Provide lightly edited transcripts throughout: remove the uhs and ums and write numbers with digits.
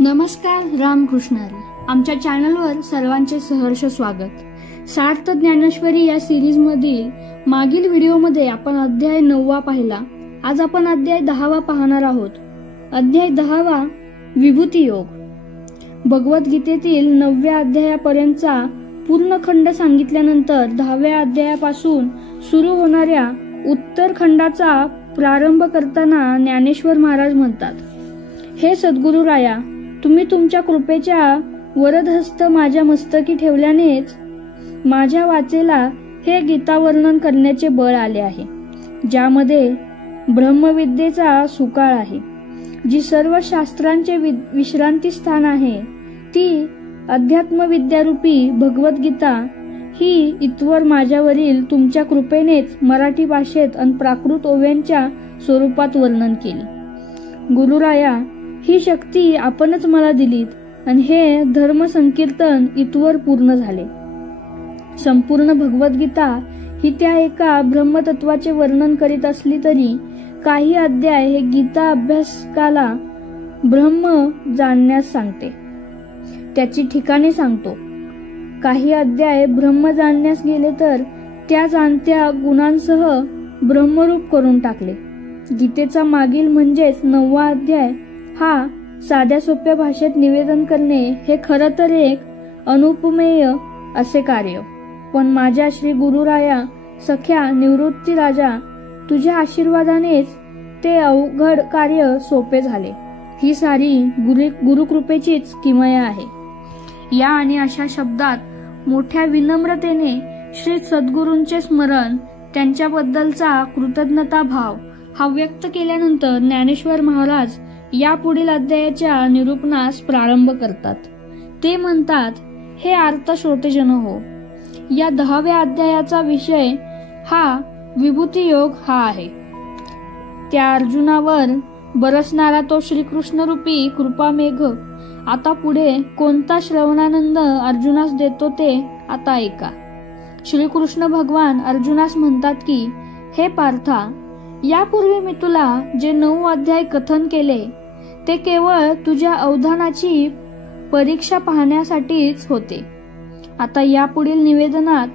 नमस्कार, रामकृष्ण हरी. आमच्या चॅनलवर सर्वांचे सहर्ष स्वागत. सार्थ ज्ञानेश्वरी या सिरीज मधील मागील व्हिडिओमध्ये आपण अध्याय 9 पाहिला. आज आपण अध्याय 10 पाहणार आहोत. अध्याय 10 विभूती योग. भगवद्गीतेतील 9व्या अध्यायापर्यंतचा पूर्ण खंड सांगितल्यानंतर 10व्या अध्यायापासून सुरू होणाऱ्या उत्तर खंडाचा प्रारंभ करताना ज्ञानेश्वर महाराज म्हणतात, हे सद्गुरुराया, तुम्ही तुमच्या कृपेच्या वरदहस्त माझ्या मस्तकी ठेवल्यानेच माझ्या वाचेला हे गीता वर्णन करण्याचे बळ आले आहे, ज्यामध्ये ब्रह्मविद्येचा सुकाळ आहे, जी सर्व शास्त्रांचे विश्रांती स्थान आहे. ती अध्यात्मविद्यारूपी भगवद्गीता ही इतवर माझ्यावरील तुमच्या कृपेनेच मराठी भाषेत आणि प्राकृत ओव्यांच्या स्वरूपात वर्णन केली. गुरुराया, ही शक्ती आपणच मला दिलीत आणि हे धर्म संकीर्तन इतवर पूर्ण झाले. संपूर्ण भगवद्गीता ही त्या एका ब्रह्मतत्वाचे वर्णन करीत असली तरी काही अध्याय हे गीता अभ्यासकाला ब्रह्म जाणण्यास सांगते, त्याची ठिकाणे सांगतो. काही अध्याय ब्रह्म जाणण्यास गेले तर त्या जाणत्या गुणांसह ब्रह्मरूप करून टाकले. गीतेचा मागील म्हणजेच 9वा अध्याय हा साध्या सोप्या भाषेत निवेदन करणे हे खरं तर एक अनुपमेय असे कार्य. पण माझ्या श्री गुरुराया, सख्या निवृत्ती राजा, तुझ्या आशीर्वादानेच ते अवघड कार्य सोपे झाले. ही सारी गुरुकृपेचीच किमया आहे. या आणि अशा शब्दात मोठ्या विनम्रतेने श्री सद्गुरूंचे स्मरण, त्यांच्याबद्दलचा कृतज्ञता भाव हा व्यक्त केल्यानंतर ज्ञानेश्वर महाराज या पुढील अध्यायाच्या निरूपणास प्रारंभ करतात. ते म्हणतात, हे आर्त श्रोतेजन हो, या 10व्या अध्यायाचा विषय हा विभूती योग हा आहे. त्या अर्जुनावर बरसणारा तो श्रीकृष्णरूपी कृपामेघ आता पुढे कोणता श्रवणानंद अर्जुनास देतो ते आता ऐका. श्रीकृष्ण भगवान अर्जुनास म्हणतात की, हे पार्था, यापूर्वी मी तुला जे 9 अध्याय कथन केले ते केवळ तुझ्या अवधानाची परीक्षा पाहण्यासाठीच होते. आता यापुढील निवेदनात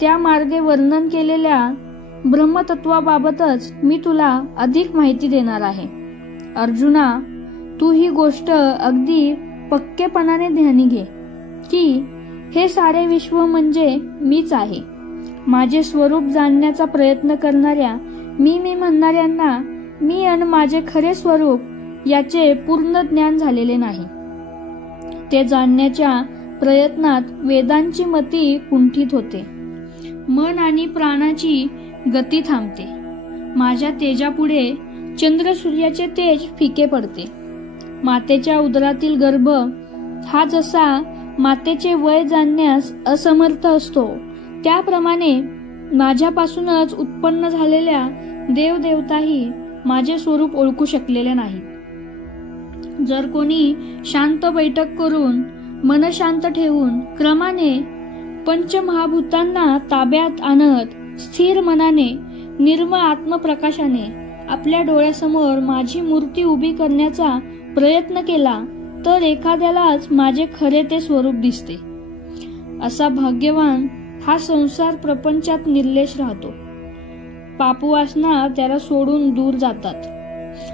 त्या मार्गे वर्णन केलेल्या ब्रह्मतत्वाबाबतच मी तुला अधिक माहिती देणार आहे. अर्जुना, तू ही गोष्ट अगदी पक्केपणाने ध्यानी घे की हे सारे विश्व म्हणजे मीच आहे. माझे स्वरूप जाणण्याचा प्रयत्न करणाऱ्या मी म्हणणाऱ्यांना मी आणि माझे खरे स्वरूप याचे पूर्ण ज्ञान झालेले नाही. ते जाणण्याच्या प्रयत्नात वेदांची मती कुंठित होते, मन आणि प्राणाची गती थांबते. माझ्या तेजापुढे चंद्र सूर्याचे तेज फिके पडते. मातेच्या उदरातील गर्भ हा जसा मातेचे वय जाणण्यास असमर्थ असतो, त्याप्रमाणे माझ्यापासूनच उत्पन्न झालेल्या देवदेवताही माझे स्वरूप ओळखू शकलेले नाहीत. जर कोणी शांत बैठक करून मन शांत ठेवून क्रमाने पंचमहाभूतांना ताब्यात आणत स्थिर मनाने निर्मळ आत्मप्रकाशाने आपल्या डोळ्यासमोर माझी मूर्ती उभी करण्याचा प्रयत्न केला तर एखाद्यालाच माझे खरे ते स्वरूप दिसते. असा भाग्यवान हा संसार प्रपंचात निर्लेश राहतो. पापवासना त्याला सोडून दूर जातात.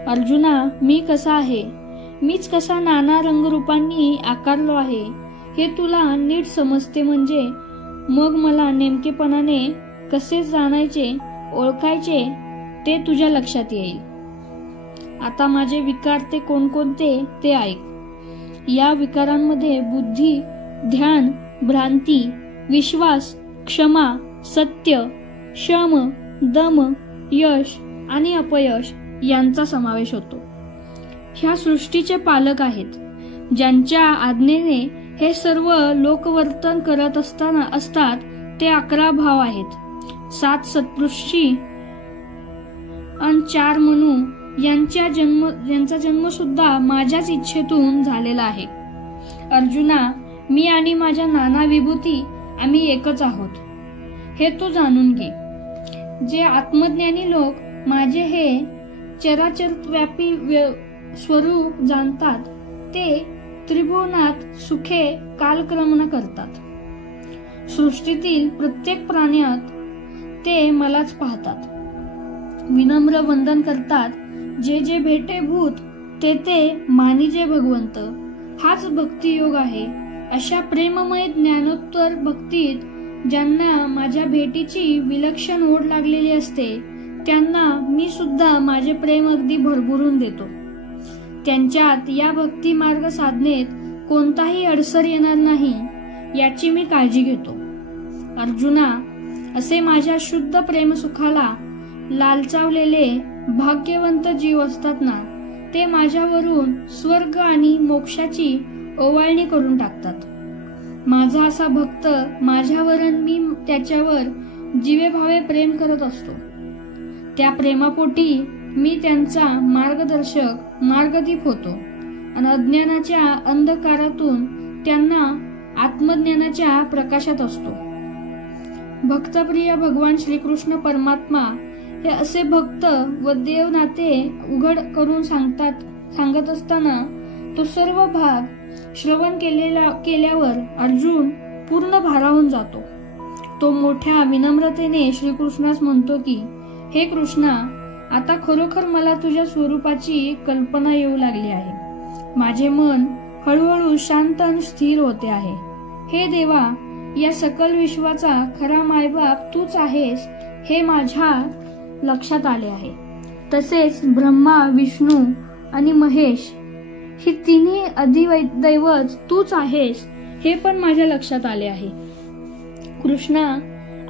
अर्जुना, मी कसा आहे, मीच कसा नाना रंगरूपांनी आकारलो आहे हे तुला नीट समजते, म्हणजे मग मला नेमकेपणाने कसे जाणायचे, ओळखायचे ते तुझ्या लक्षात येईल. आता माझे विकार ते कोणकोणते ते ऐक. या विकारांमध्ये बुद्धी, ध्यान, भ्रांती, विश्वास, क्षमा, सत्य, शम, दम, यश आणि अपयश यांचा समावेश होतो. ह्या सृष्टीचे पालक आहेत, ज्यांच्या आज्ञेने हे सर्व लोकवर्तन करत असतात. ते 11 भाव आहेत. 7 सत्पुरुषी आणि 4 मनू यांचा जन्म सुद्धा माझ्याच इच्छेतून झालेला आहे. अर्जुना, मी आणि माझ्या नाना विभूती आम्ही एकच आहोत हे तू जाणून घे. जे आत्मज्ञानी लोक माझे हे चराचर व्यापी स्वरूप जाणतात ते त्रिभुवनात सुखे कालक्रमण करतात. सृष्टीतील प्रत्येक प्राण्यात ते मलाच पाहतात. विनम्र वंदन करतात. जे जे भेटे भूत ते ते मानिजे भगवंत. हाच भक्ती योग आहे. अशा प्रेममय ज्ञानोत्तर भक्तीत ज्यांना माझ्या भेटीची विलक्षण ओढ लागलेली असते त्यांना मी सुद्धा माझे प्रेम अगदी भरभरून देतो. त्यांच्यात या भक्ती मार्ग साधनेत कोणताही अडसर येणार नाही याची मी काळजी घेतो. अर्जुना, असे माझ्या शुद्ध प्रेमसुखाला लालचावलेले भाग्यवंत जीव असतात ना, ते माझ्यावरून स्वर्ग आणि मोक्षाची ओवाळणी करून टाकतात. माझा असा भक्त माझ्यावर मी त्याच्यावर जीवेभावे प्रेम करत असतो. त्या प्रेमापोटी मी त्यांचा मार्गदर्शक मार्गदीप होतो आणि अज्ञानाच्या अंधकारातून त्यांना आत्मज्ञानाच्या प्रकाशात असतो. भक्तप्रिय भगवान श्रीकृष्ण परमात्मा हे असे भक्त व देव नाते उघड करून सांगत असताना तो सर्व भाग श्रवण केल्यावर अर्जुन पूर्ण भारावून जातो. तो मोठ्या विनम्रतेने श्रीकृष्णास म्हणतो की, हे कृष्णा, आता खरोखर मला तुझ्या स्वरूपाची कल्पना येऊ लागली आहे. माझे मन हळूहळू शांत आणि स्थिर होते आहे. हे देवा, या सकल विश्वाचा खरा मायबाप तूच आहेस हे माझ्या लक्षात आले आहे. तसेच ब्रह्मा, विष्णू आणि महेश ही तिन्ही अधिदैवत तूच आहेस हे पण माझ्या लक्षात आले आहे. कृष्णा,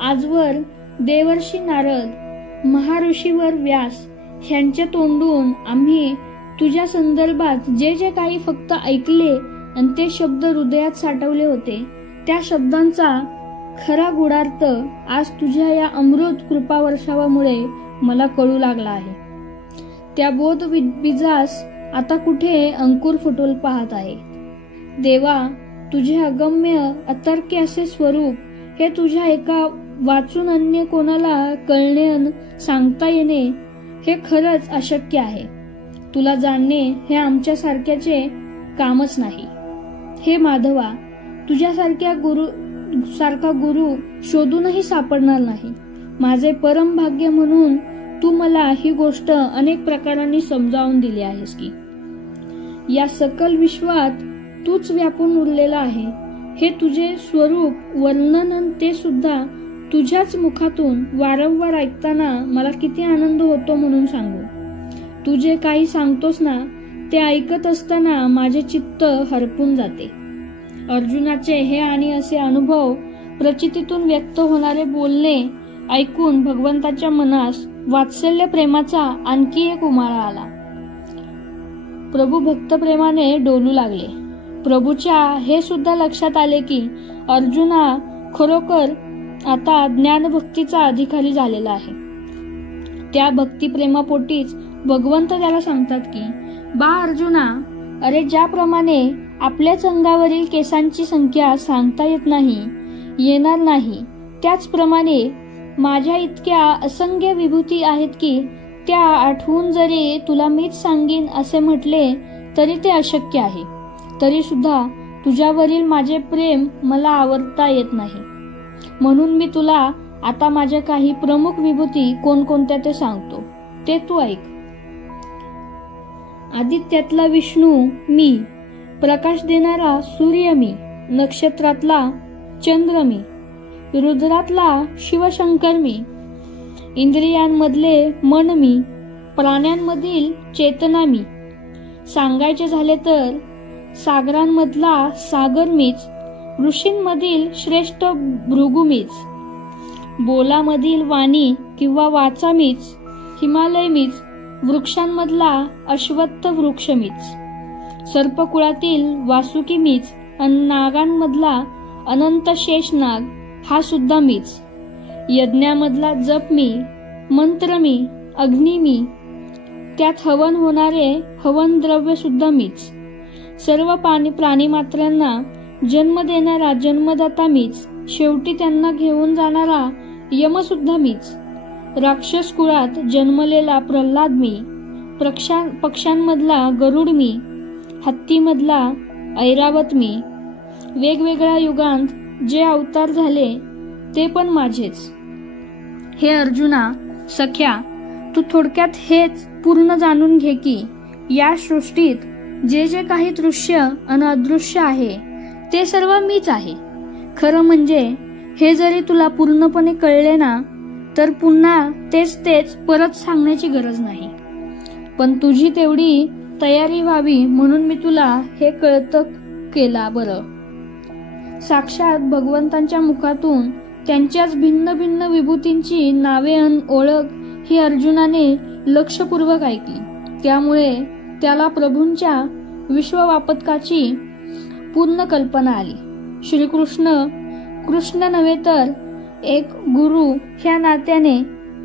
आजवर देवर्षी नारद, महर्षीवर व्यास यांच्या तोंडून आम्ही तुझ्या संदर्भात जे जे काही फक्त ऐकले आणि ते शब्द हृदयात साठवले होते त्या शब्दांचा खरा गुढार्थ आज तुझ्या या अमृत कृपावर्षावामुळे मला कळू लागला आहे. त्या बोध बीजास आता कुठे अंकुर फुटून पाहत आहे. देवा, तुझे अगम्य अतर्क्य असे स्वरूप हे तुझ्या एका वाचून अन्य कोणाला कळणे सांगता येणे हे खरंच अशक्य आहे. तुला जाणणे हे आमच्या सारख्याचे कामच नाही. हे माधवा, तुझ्यासारखा गुरु शोधूनही सापडणार नाही. माझे परम भाग्य म्हणून तू मला ही गोष्ट अनेक प्रकारांनी समजावून दिली आहेस की या सकल विश्वात तूच व्यापून उरलेला आहे. हे तुझे स्वरूप वर्णन ते सुद्धा तुझ्याच मुखातून वारंवार ऐकताना मला किती आनंद होतो म्हणून सांगू. तू जे काही सांगतोस ना ते ऐकत असताना माझे चित्त हरपून जाते. अर्जुनाचे हे आणि असे अनुभव प्रचितीतून व्यक्त होणारे बोलणे ऐकून भगवंताच्या मनास वात्सल्य प्रेमाचा आणखी एक उमाळा आला. प्रभू भक्त प्रेमाने डोलू लागले. प्रभूच्या हे सुद्धा लक्षात आले की अर्जुना खरोखर आता ज्ञानभक्तीचा अधिकारी झालेला आहे. त्या भक्ती प्रेमापोटीच भगवंत त्याला सांगतात की, बा अर्जुना, अरे ज्याप्रमाणे आपल्याच अंगावरील केसांची संख्या सांगता येणार नाही त्याचप्रमाणे माझ्या इतक्या असंख्य विभूती आहेत की त्या आठवून जरी तुला मीच सांगीन असे म्हटले तरी ते अशक्य आहे. तरी सुद्धा तुझ्यावरील माझे प्रेम मला आवरता येत नाही. म्हणून मी तुला आता माझ्या काही प्रमुख विभूती कोणकोणत्या ते सांगतो, ते तू ऐक. आदित्यातला विष्णू मी, प्रकाश देणारा सूर्य मी, नक्षत्रातला चंद्र मी, रुद्रातला शिवशंकर मी, इंद्रियांमधले मन मी, प्राण्यांमधील चेतना मी, सांगायचे झाले तर सागरांमधला सागर मीच, ऋषींमधील श्रेष्ठ भृगु मीच, बोलामधील वाणी किंवा वाचा मीच, हिमालय मीच, वृक्षांमधला अश्वत्थ वृक्ष मीच, सर्पकुळातील वासुकी मीच, नागांमधला अनंत शेष नाग हा सुद्धा मीच, यज्ञामधला जप मी, मंत्र मी, अग्नी मी, त्यात हवन होणारे हवन द्रव्य सुद्धा मीच, सर्व प्राणी मात्रांना जन्म देणारा जन्मदाता मीच, शेवटी त्यांना घेऊन जाणारा यम सुद्धा मीच, राक्षस कुळात जन्मलेला प्रल्हाद मी, पक्ष्यांमधला गरुड मी, हत्तीमधला ऐरावत मी. वेगवेगळ्या युगांत जे अवतार झाले ते पण माझेच. हे अर्जुना सख्या, तू थोडक्यात हेच पूर्ण जाणून घे की या सृष्टीत जे जे काही दृश्य आणि अदृश्य आहे ते सर्व मीच आहे. खरं म्हणजे हे जरी तुला पूर्णपणे कळले ना तर पुन्हा तेच तेच परत सांगण्याची गरज नाही. पण तुझी तेवढी तयारी व्हावी म्हणून मी तुला हे कळतं केला. बरं, साक्षात भगवंतांच्या मुखातून त्यांच्याच भिन्न भिन्न विभूतींची नावे अन ओळख ही अर्जुनाने लक्षपूर्वक ऐकली. त्यामुळे त्याला प्रभूंच्या विश्वव्यापकाची पूर्ण कल्पना आली. कृष्ण नव्हे तर एक गुरु ह्या नात्याने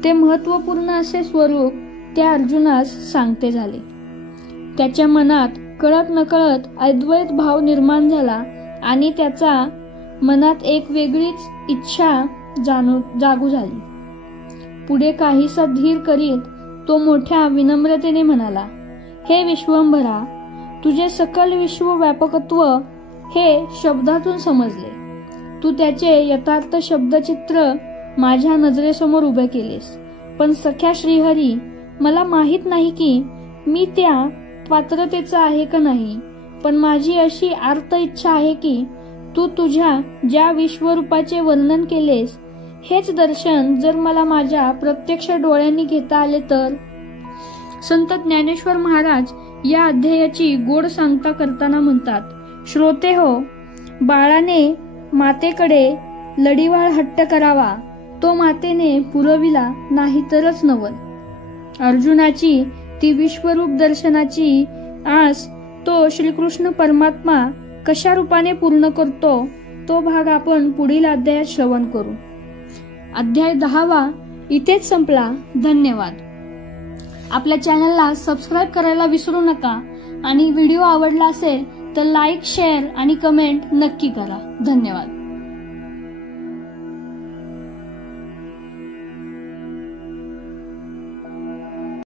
ते महत्वपूर्ण असे स्वरूप त्या अर्जुनास सांगते झाले. त्याच्या मनात कळत नकळत अद्वैत भाव निर्माण झाला आणि त्याचा मनात एक वेगळीच इच्छा जागू झाली. पुढे काहीसा धीर करीत तो मोठ्या विनम्रतेने म्हणाला, हे विश्वंभरा, तुझे सकल विश्वव्यापकत्व हे शब्दातून समजले. तू त्याचे यथार्थ शब्दचित्र माझ्या नजरेसमोर उभे केलेस. पण सख्या श्रीहरी, मला माहित नाही की मी त्या पात्रतेचा आहे का नाही, पण माझी अशी आर्त इच्छा आहे की तू तुझ्या ज्या विश्वरूपाचे वर्णन केलेस हेच दर्शन जर मला माझ्या प्रत्यक्ष डोळ्यांनी घेता आले तर. संत ज्ञानेश्वर महाराज या अध्यायाची गोड सांगता करताना म्हणतात, श्रोते हो, बाळाने मातेकडे लढीवाळ हट्ट करावा तो मातेने पुरविला नाही तरच नवल. अर्जुनाची ती विश्वरूप दर्शनाची आस तो श्रीकृष्ण परमात्मा कशा रूपाने पूर्ण करतो तो भाग आपण पुढील अध्यायात श्रवण करू. अध्याय 10 इथेच संपला. धन्यवाद. आपल्या चॅनलला सबस्क्राईब करायला विसरू नका आणि व्हिडिओ आवडला असेल तर लाईक, शेअर आणि कमेंट नक्की करा. धन्यवाद.